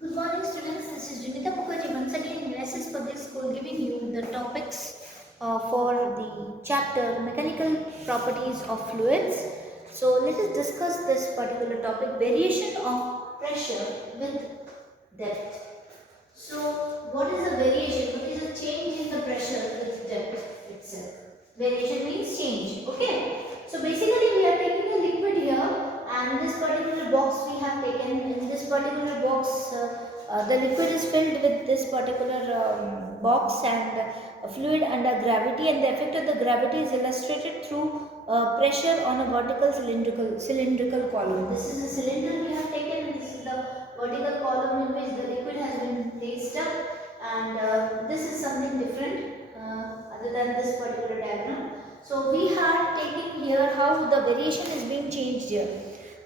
Good morning students, this is Junita Mukherjee once again in SS Public School giving you the topics for the chapter Mechanical Properties of Fluids. So let us discuss this particular topic, variation of pressure with depth. So what is the variation? What is the change in the pressure with depth itself? Variation means change, okay? So basically we are taking a liquid here and this particular box we have taken. In this particular box the liquid is filled with this particular box and a fluid under gravity, and the effect of the gravity is illustrated through pressure on a vertical cylindrical column. This is a cylinder we have taken and this is the vertical column in which the liquid has been placed up, and this is something different other than this particular diagram. So we are taking here how the variation is being changed here.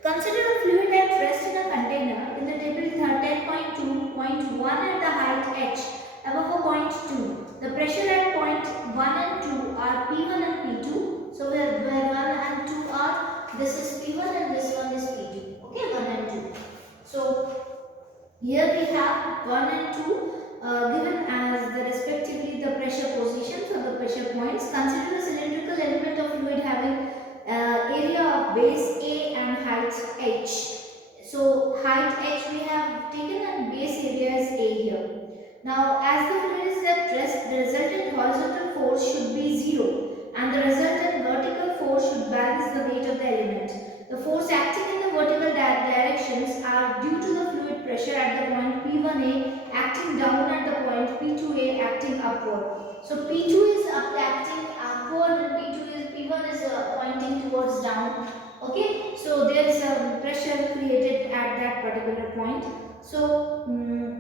Consider a fluid at rest in a container in the table 10.2.1 at the height h above a point 2. The pressure at point 1 and 2 are P1 and P2. So where 1 and 2 are, this is P1 and this one is P2. Okay, 1 and 2. So here we have 1 and 2 given as the respectively the pressure positions or the pressure points. Consider a cylindrical element of fluid having area of base A and height h. So height h we have taken and base area is A here. Now as the fluid is at rest, the resultant horizontal force should be 0 and the resultant vertical force should balance the weight of the element. The force acting in the vertical directions are due to the fluid pressure at the point P1A acting down at the point P2A acting upward. So P2 is acting upward and P1 is pointing towards down. Okay, so there is a pressure created at that particular point. So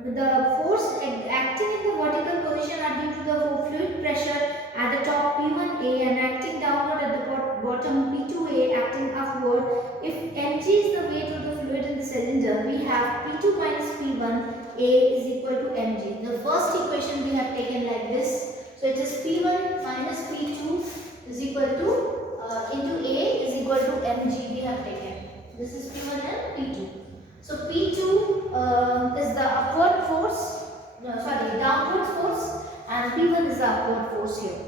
the force acting in the vertical position are due to the fluid pressure at the top P1A and acting downward at the bottom P2A acting upward. If mg is the weight of the fluid in the cylinder, we have P2 minus P1 A is equal to mg. The first equation we have taken like this. So it is P1 minus P2 is equal to into A is equal to mg we have taken. This is P1 and P2. So P2 is the upward force, downward force, and P1 is the upward force here.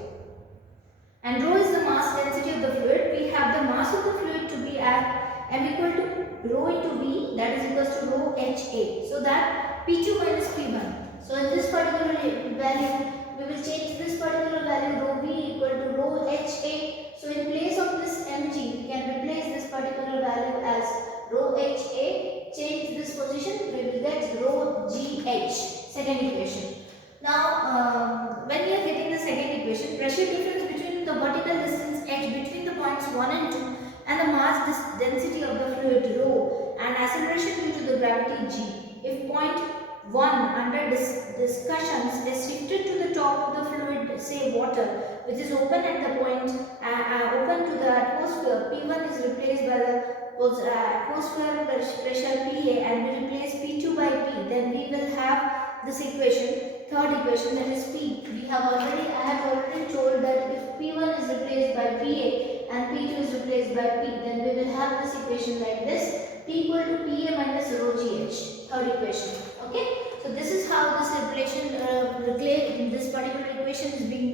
And rho is the mass density of the fluid. We have the mass of the fluid to be at m equal to rho into V, that is equals to rho HA. So that P2 minus P1. So in this particular value, we will change this particular value rho V equal to rho HA. So in place of this mg, we can replace this particular value as rho HA. Change this position, we will get rho GH. Second equation. Now, when we are getting the second equation, pressure difference between the vertical distance h between the points 1 and 2 and the mass density of the fluid rho and acceleration due to the gravity g. If point 1 under discussions is shifted to the top of the fluid, say water, which is open at the point open to the atmosphere, P1 is replaced by the atmospheric pressure PA and we replace P2 by P, then we will have this equation. Third equation, that is P. I have already told that if P1 is replaced by PA and P2 is replaced by P, then we will have this equation like this. P equal to PA minus rho GH. Third equation. Okay. So this is how this relation, this particular equation is being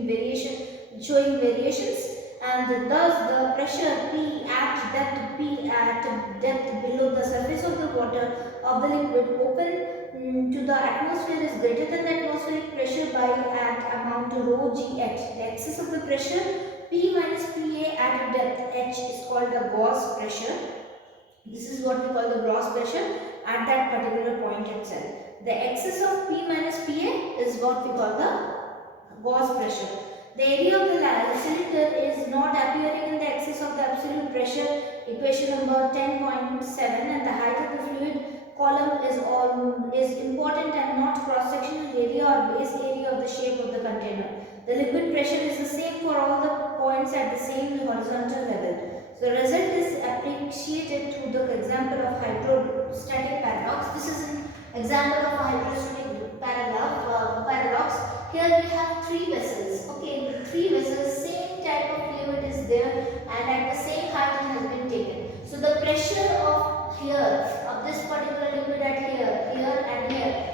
showing variations, and thus the pressure P at depth below the surface of the water of the liquid open to the atmosphere is greater than the atmospheric pressure by at amount to rho G h. The excess of the pressure P minus PA at depth h is called the Gauss pressure. This is what we call the gross pressure at that particular point itself. The excess of P minus PA is what we call the Gauss pressure. The area of the cylinder is not appearing in the excess of the absolute pressure, equation number 10.7, and the height of the fluid column is important and not cross-sectional area or base area of the shape of the container. The liquid pressure is the same for all the points at the same horizontal level. So the result is appreciated through the example of hydrostatic paradox. This is an example of a hydrostatic paradox. Here we have three vessels. Okay, in the three vessels, same type of fluid is there and at the same height it has been taken. So the pressure of here, of this particular liquid at here and here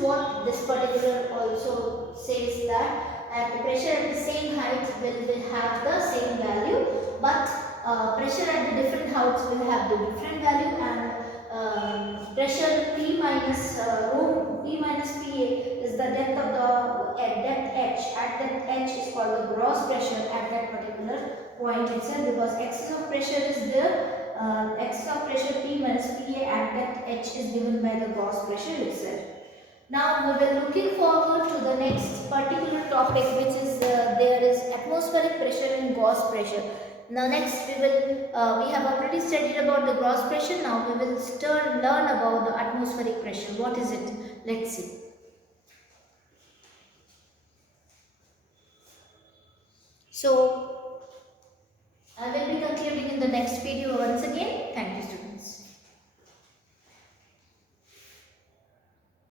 what this particular also says, that at the pressure at the same height will have the same value, but pressure at the different heights will have the different value, and pressure P minus rho P minus Pa is the depth of the depth h. At depth h is called the gross pressure at that particular point itself, because excess of pressure is there. Excess of pressure P minus Pa at depth h is given by the gross pressure itself. Now we will looking forward to the next particular topic, which is there is atmospheric pressure and gauge pressure. Now next we have already studied about the gross pressure. Now we will learn about the atmospheric pressure. What is it? Let's see. So I will be concluding in the next video once again.